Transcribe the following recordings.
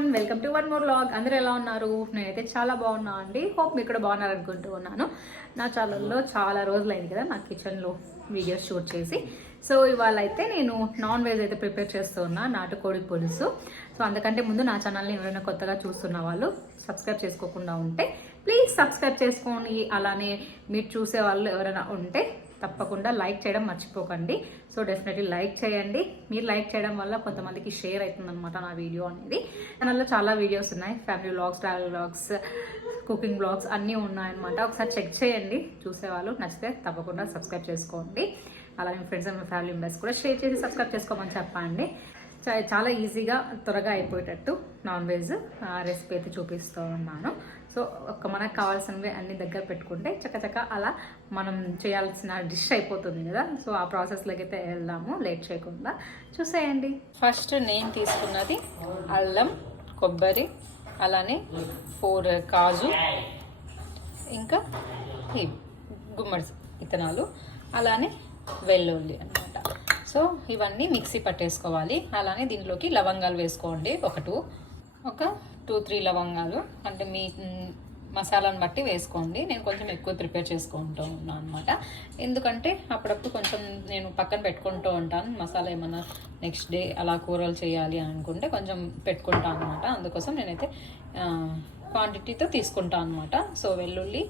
Everyone, welcome to one more vlog. అందరూ ఎలా ఉన్నారు? నేనైతే చాలా బాగున్నా అండి. హోప్ మీరు కూడా బాగున్నారు అనుకుంటూ ఉన్నాను. నా ఛానల్లో చాలా రోజులు అయింది కదా నా కిచెన్లో వీడియోస్ షూట్ చేసి. సో ఇవాళ అయితే నేను నాన్ వెజ్ అయితే ప్రిపేర్ చేస్తూ ఉన్నా, నాటుకోడి పులుసు. సో అందుకంటే ముందు నా ఛానల్ని ఎవరైనా కొత్తగా చూస్తున్న వాళ్ళు సబ్స్క్రైబ్ చేసుకోకుండా ఉంటే ప్లీజ్ సబ్స్క్రైబ్ చేసుకోండి. అలానే మీరు చూసే వాళ్ళు ఎవరైనా ఉంటే తప్పకుండా లైక్ చేయడం మర్చిపోకండి. సో డెఫినెట్లీ లైక్ చేయండి. మీరు లైక్ చేయడం వల్ల కొంతమందికి షేర్ అవుతుందన్నమాట నా వీడియో అనేది. ఛానల్లో చాలా వీడియోస్ ఉన్నాయి, family vlogs, travel vlogs, cooking vlogs అన్నీ ఉన్నాయన్నమాట. ఒకసారి చెక్ చేయండి. చూసేవాళ్ళు నచ్చితే తప్పకుండా సబ్స్క్రైబ్ చేసుకోండి. అలాగే మీ ఫ్రెండ్స్ అండ్ మీ ఫ్యామిలీ మెంబర్స్ కూడా షేర్ చేసి సబ్స్క్రైబ్ చేసుకోమని చెప్పండి. చాలా ఈజీగా త్వరగా అయిపోయేటట్టు నాన్ వెజ్ రెసిపీ అయితే చూపిస్తూ ఉన్నాను. సో మనకు కావాల్సినవి అన్ని దగ్గర పెట్టుకుంటే చక్కచక్క అలా మనం చేయాల్సిన డిష్ అయిపోతుంది కదా. సో ఆ ప్రాసెస్లోకి అయితే వెళ్దాము లేట్ చేయకుండా. చూసేయండి. ఫస్ట్ నేను తీసుకున్నది అల్లం, కొబ్బరి, అలానే 4 కాజు, ఇంకా గుమ్మడి విత్తనాలు, అలానే వెల్లుల్లి అన్నమాట. సో ఇవన్నీ మిక్సీ పట్టేసుకోవాలి. అలానే దీంట్లోకి లవంగాలు వేసుకోండి. ఒక 2-3 లవంగాలు, అంటే మీ మసాలాను బట్టి వేసుకోండి. నేను కొంచెం ఎక్కువ ప్రిపేర్ చేసుకుంటూ ఉన్నాను అనమాట. ఎందుకంటే అప్పుడప్పుడు కొంచెం నేను పక్కన పెట్టుకుంటూ ఉంటాను. మసాలా ఏమన్నా నెక్స్ట్ డే అలా కూరలు చేయాలి అని అనుకుంటే కొంచెం పెట్టుకుంటాను అనమాట. అందుకోసం నేనైతే క్వాంటిటీతో తీసుకుంటాను అనమాట. సో వెల్లుల్లి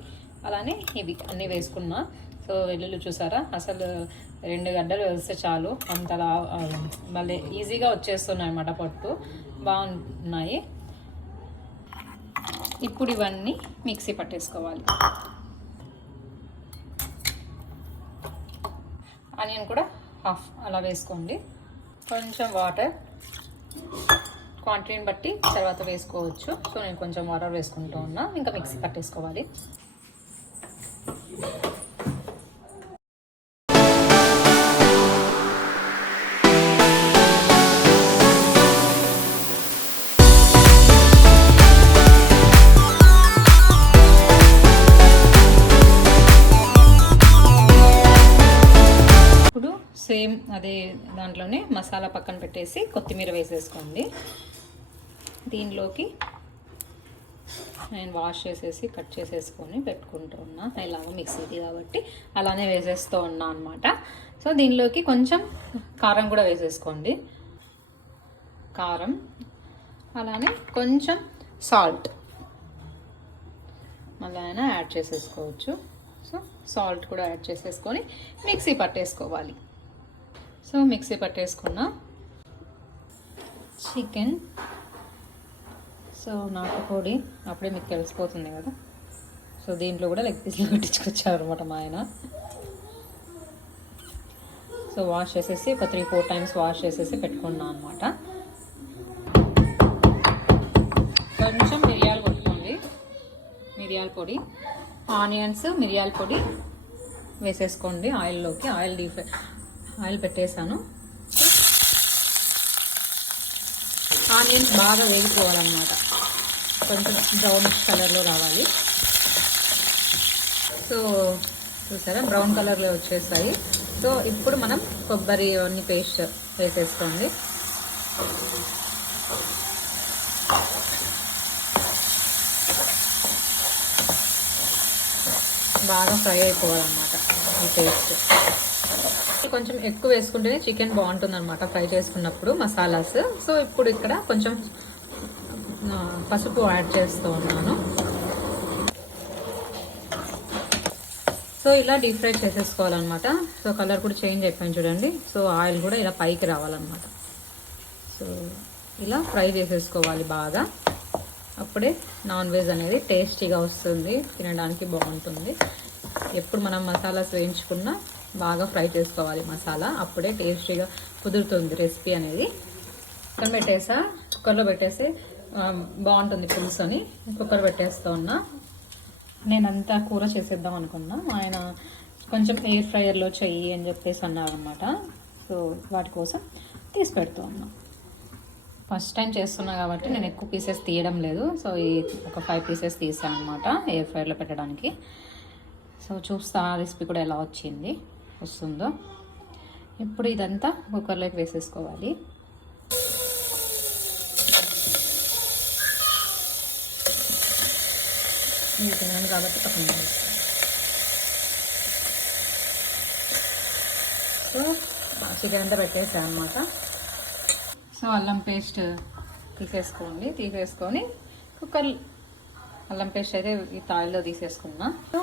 అలానే ఇవి అన్నీ వేసుకున్నా. సో వెల్లుల్లి చూసారా, అసలు 2 గడ్డలు వేస్తే చాలు, అంతలా మళ్ళీ ఈజీగా వచ్చేస్తున్నాయి అన్నమాట. పొట్టు బాగున్నాయి. ఇప్పుడు ఇవన్నీ మిక్సీ పట్టేసుకోవాలి. ఆనియన్ కూడా హాఫ్ అలా వేసుకోండి. కొంచెం వాటర్ క్వాంటిటీని బట్టి తర్వాత వేసుకోవచ్చు. సో నేను కొంచెం వాటర్ వేసుకుంటూ ఉన్నా. ఇంకా మిక్సీ పట్టేసుకోవాలి. సేమ్ అదే దాంట్లోనే మసాలా పక్కన పెట్టేసి కొత్తిమీర వేసేసుకోండి. దీనిలోకి నేను వాష్ చేసేసి కట్ చేసేసుకొని పెట్టుకుంటూ ఉన్నా. ఇలాగ మిక్సీది కాబట్టి అలానే వేసేస్తూ ఉన్నా అనమాట. సో దీనిలోకి కొంచెం కారం కూడా వేసేసుకోండి. కారం అలానే కొంచెం సాల్ట్ మళ్ళీ అయినా యాడ్ చేసేసుకోవచ్చు. సో సాల్ట్ కూడా యాడ్ చేసేసుకొని మిక్సీ పట్టేసుకోవాలి. సో మిక్సీ పట్టేసుకున్న చికెన్, సో నాటుకోడి అప్పుడే మీకు తెలిసిపోతుంది కదా. సో దీంట్లో కూడా లెగ్ పీస్లు కట్టించుకొచ్చారు అనమాట మా ఆయన. సో వాష్ చేసేసి ఒక 3-4 టైమ్స్ వాష్ చేసేసి పెట్టుకున్నాను అనమాట. కొంచెం మిరియాలు కొట్టుకోండి, మిరియాల పొడి, ఆనియన్స్, మిరియాల పొడి వేసేసుకోండి ఆయిల్లోకి. ఆయిల్ పెట్టేసాను. ఆనియన్స్ బాగా వేగిపోవాలన్నమాట, కొంచెం బ్రౌనిష్ కలర్లో రావాలి. సో చూసారా, బ్రౌన్ కలర్లో వచ్చేసాయి. సో ఇప్పుడు మనం కొబ్బరి అన్ని పేస్ట్ వేసేసుకోండి. బాగా ఫ్రై అయిపోవాలన్నమాట ఈ పేస్ట్. కొంచెం ఎక్కువ వేసుకుంటేనే చికెన్ బాగుంటుంది అనమాట ఫ్రై చేసుకున్నప్పుడు మసాలాస్. సో ఇప్పుడు ఇక్కడ కొంచెం పసుపు యాడ్ చేస్తూ ఉన్నాను. సో ఇలా డీప్ ఫ్రై చేసేసుకోవాలన్నమాట. సో కలర్ కూడా చేంజ్ అయిపోయింది చూడండి. సో ఆయిల్ కూడా ఇలా పైకి రావాలన్నమాట. సో ఇలా ఫ్రై చేసేసుకోవాలి బాగా. అప్పుడే నాన్ వెజ్ అనేది టేస్టీగా వస్తుంది, తినడానికి బాగుంటుంది. ఎప్పుడు మనం మసాలాస్ వేయించుకున్నా బాగా ఫ్రై చేసుకోవాలి మసాలా, అప్పుడే టేస్టీగా కుదురుతుంది రెసిపీ అనేది. కుక్కర్లో పెట్టేసి బాగుంటుంది పులుసు అని కుక్కర్ పెట్టేస్తూ ఉన్నా. నేనంతా కూర చేసేద్దాం అనుకున్నా, ఆయన కొంచెం ఎయిర్ ఫ్రైయర్లో చెయ్యి అని చెప్పేసి అన్నారనమాట. సో వాటి కోసం తీసి పెడుతూ ఉన్నా. ఫస్ట్ టైం చేస్తున్నా కాబట్టి నేను ఎక్కువ పీసెస్ తీయడం లేదు. సో ఈ ఒక 5 పీసెస్ తీసాను అనమాట ఎయిర్ ఫ్రైయర్లో పెట్టడానికి. సో చూస్తా రెసిపీ కూడా ఎలా వస్తుందో. ఇప్పుడు ఇదంతా కుక్కర్లోకి వేసేసుకోవాలి. ఇది తినాను కాబట్టి పక్కన వేస్తాను. సో చికెన్ అంతా పెట్టేసాను అనమాట. సో అల్లం పేస్ట్ తీసేసుకొని కుక్కర్ అల్లం పేస్ట్ అయితే ఈ తాయిలో తీసేసుకున్నా. సో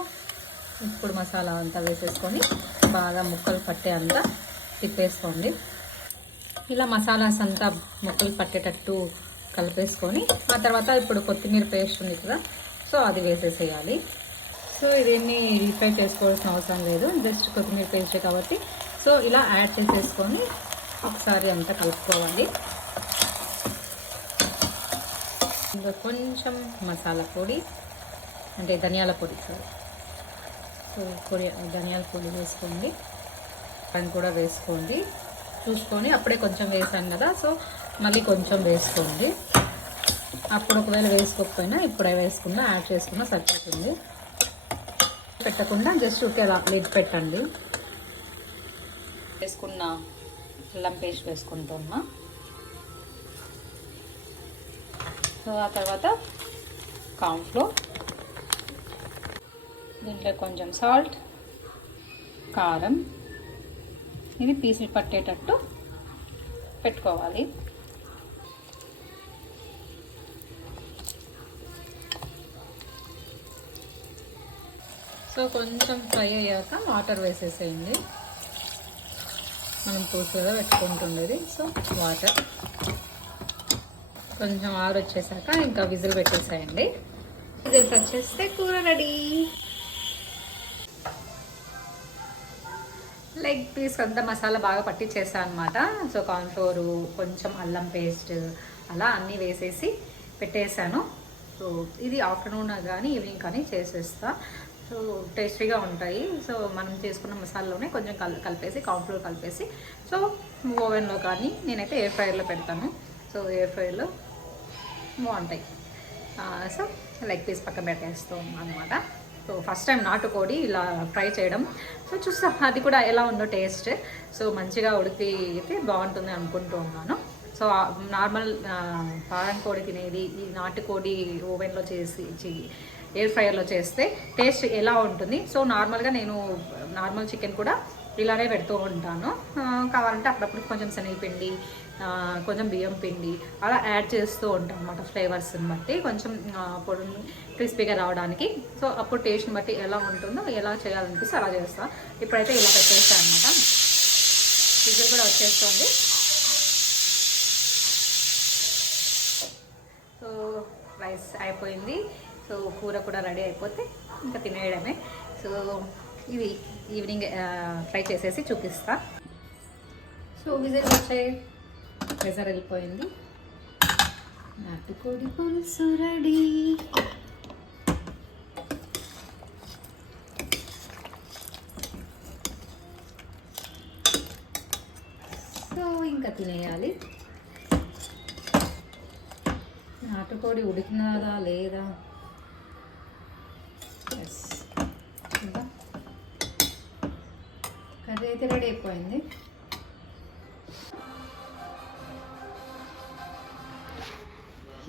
ఇప్పుడు మసాలా అంతా వేసేసుకొని బాగా ముక్కలు పట్టే అంతా తిప్పేసుకోండి. ఇలా మసాలాస్ అంతా ముక్కలు పట్టేటట్టు కలిపేసుకొని ఆ తర్వాత ఇప్పుడు కొత్తిమీర పేస్ట్ ఉంది కదా, సో అది వేసేసేయాలి. సో ఇదేన్ని రీఫ్రై చేసుకోవాల్సిన అవసరం లేదు, జస్ట్ కొత్తిమీర పేస్టే కాబట్టి సో ఇలా యాడ్ చేసేసుకొని ఒకసారి అంతా కలుపుకోవాలి. ఇంకా కొంచెం మసాలా పొడి అంటే ధనియాల పొడి, సో ధనియాల పొడి వేసుకోండి. దాన్ని కూడా వేసుకోండి చూసుకొని. అప్పుడే కొంచెం వేసాను కదా, సో మళ్ళీ కొంచెం వేసుకోండి. అప్పుడు ఒకవేళ వేసుకోకపోయినా ఇప్పుడే వేసుకున్నా యాడ్ చేసుకున్నా సరిపోతుంది. పెట్టకుండా జస్ట్ అలా లిడ్ పెట్టండి. వేసుకున్న అల్లం పేస్ట్ వేసుకుంటున్నా. సో ఆ తర్వాత కార్న్ఫ్లోర్, దీంట్లో కొంచెం సాల్ట్, కారం, ఇది పీసులు పట్టేటట్టు పెట్టుకోవాలి. సో కొంచెం ఫ్రై అయ్యాక వాటర్ వేసేసేయండి. మనం పూసుగా పెట్టుకుంటుండేది. సో వాటర్ కొంచెం ఆరొచ్చేసాక ఇంకా విజిల్ పెట్టేసేయండి. విజిల్స్ వచ్చేస్తే కూర రెడీ. లెగ్ పీస్ అంతా మసాలా బాగా పట్టించేసాను అనమాట. సో కార్న్ఫ్లోరు, కొంచెం అల్లం పేస్ట్ అలా అన్నీ వేసేసి పెట్టేసాను. సో ఇది ఆఫ్టర్నూన్ కానీ ఈవినింగ్ కానీ చేసేస్తా. సో టేస్టీగా ఉంటాయి. సో మనం చేసుకున్న మసాలాలోనే కొంచెం కలిపేసి కార్న్ఫ్లోర్ కలిపేసి సో ఓవెన్లో కానీ నేనైతే ఎయిర్ ఫ్రైయర్లో పెడతాను. సో ఎయిర్ ఫ్రైయర్లో బాగుంటాయి. సో లెగ్ పీస్ పక్కన పెట్టేస్తాం అనమాట. సో ఫస్ట్ టైం నాటుకోడి ఇలా ఫ్రై చేయడం. సో చూస్తాం అది కూడా ఎలా ఉందో టేస్ట్. సో మంచిగా ఉడికి అయితే బాగుంటుంది అనుకుంటూ ఉన్నాను. సో నార్మల్ పారం కోడి తినేది ఈ నాటుకోడి ఓవెన్లో చేసి ఎయిర్ ఫ్రైయర్లో చేస్తే టేస్ట్ ఎలా ఉంటుంది. సో నార్మల్గా నేను నార్మల్ చికెన్ కూడా ఇలానే పెడుతూ ఉంటాను. కావాలంటే అప్పుడప్పుడు కొంచెం శనగపిండి, కొంచెం బియ్యం పిండి అలా యాడ్ చేస్తూ ఉంటాను అన్నమాట. ఫ్లేవర్స్ని బట్టి కొంచెం పొడి క్రిస్పీగా రావడానికి. సో అప్పుడు టేస్ట్ని బట్టి ఎలా ఉంటుందో ఎలా చేయాలనిపిస్తే అలా చేస్తాను. ఇప్పుడైతే ఇలా పెట్టేస్తాను అనమాట. విజిల్ కూడా వచ్చేస్తుంది. సో రైస్ అయిపోయింది. సో కూర కూడా రెడీ అయిపోతే ఇంకా తినేయడమే. సో ఇది ఈవినింగ్ ఫ్రై చేసేసి చూపిస్తా. సో విజిల్ వచ్చే ప్రెజర్ వెళ్ళిపోయింది. నాటుకోడి పులుసు రెడీ. సో ఇంకా తినేయాలి. నాటుకోడి ఉడికినదా లేదా ఇంకా కర్రీ అయితే రెడీ అయిపోయింది.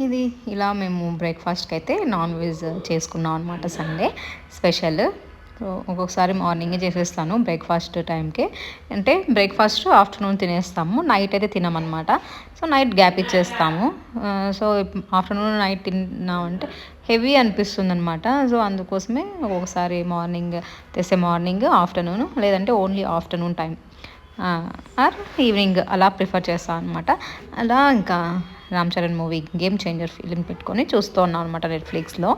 ఇది ఇలా మేము బ్రేక్ఫాస్ట్కి అయితే నాన్ వెజ్ చేసుకున్నాం అనమాట. Sunday special. ఒక్కొక్కసారి మార్నింగే చేసేస్తాను బ్రేక్ఫాస్ట్ టైంకి. అంటే బ్రేక్ఫాస్ట్ ఆఫ్టర్నూన్ తినేస్తాము, నైట్ అయితే తినమన్నమాట. సో నైట్ గ్యాప్ ఇచ్చేస్తాము. సో ఆఫ్టర్నూన్ నైట్ తిన్నామంటే హెవీ అనిపిస్తుంది అనమాట. సో అందుకోసమే ఒక్కొక్కసారి మార్నింగ్ తెస్తే మార్నింగ్, ఆఫ్టర్నూన్ లేదంటే only afternoon time or evening అలా ప్రిఫర్ చేస్తాను అనమాట. అలా ఇంకా Ram Charan movie game changer film పెట్టుకొని చూస్తూ ఉన్నాం అనమాట నెట్ఫ్లిక్స్లో.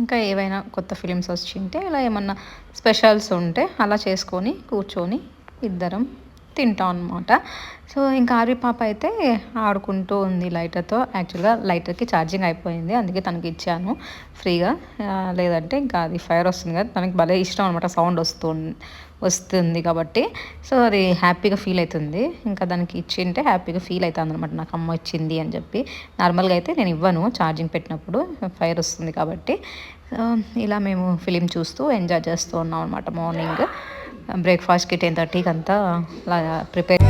ఇంకా ఏవైనా కొత్త ఫిలిమ్స్ వచ్చింటే ఇలా ఏమన్నా స్పెషల్స్ ఉంటే అలా చేసుకొని కూర్చొని ఇద్దరం తింటాం అనమాట. సో ఇంకా ఆర్వి పాప అయితే ఆడుకుంటూ ఉంది లైటర్తో. యాక్చువల్గా లైటర్కి ఛార్జింగ్ అయిపోయింది, అందుకే తనకి ఇచ్చాను ఫ్రీగా. లేదంటే ఇంకా అది ఫైర్ వస్తుంది కదా, తనకి భలే ఇష్టం అనమాట, సౌండ్ వస్తుంది కాబట్టి. సో అది హ్యాపీగా ఫీల్ అవుతుంది. ఇంకా దానికి ఇచ్చింటే హ్యాపీగా ఫీల్ అవుతుంది అనమాట, నాకు అమ్మ ఇచ్చింది అని చెప్పి. నార్మల్గా అయితే నేను ఇవ్వను ఛార్జింగ్ పెట్టినప్పుడు, ఫైర్ వస్తుంది కాబట్టి. ఇలా మేము ఫిలిం చూస్తూ ఎంజాయ్ చేస్తూ ఉన్నాం అనమాట. మార్నింగ్ బ్రేక్ఫాస్ట్కి 10:30కి అంతా ప్రిపేర్.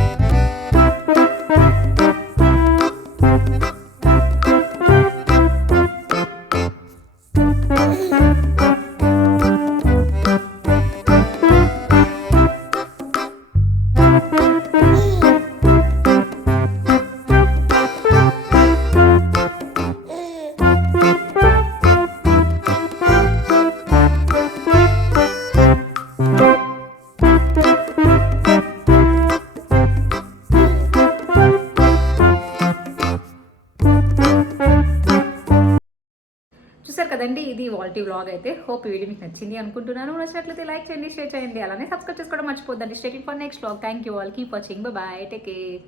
అదండి ఇది వాల్టీ వ్లాగ్ అయితే. హోప్ ఈ వీడియో మీకు నచ్చింది అనుకుంటున్నాను. నచ్చినట్లయితే లైక్ చేయండి, షేర్ చేయండి, అలానే సబ్స్క్రైబ్ చేసుకోవడం మర్చిపోద్దండి. Stating for next vlog. Thank you all, keep watching, bye, take care.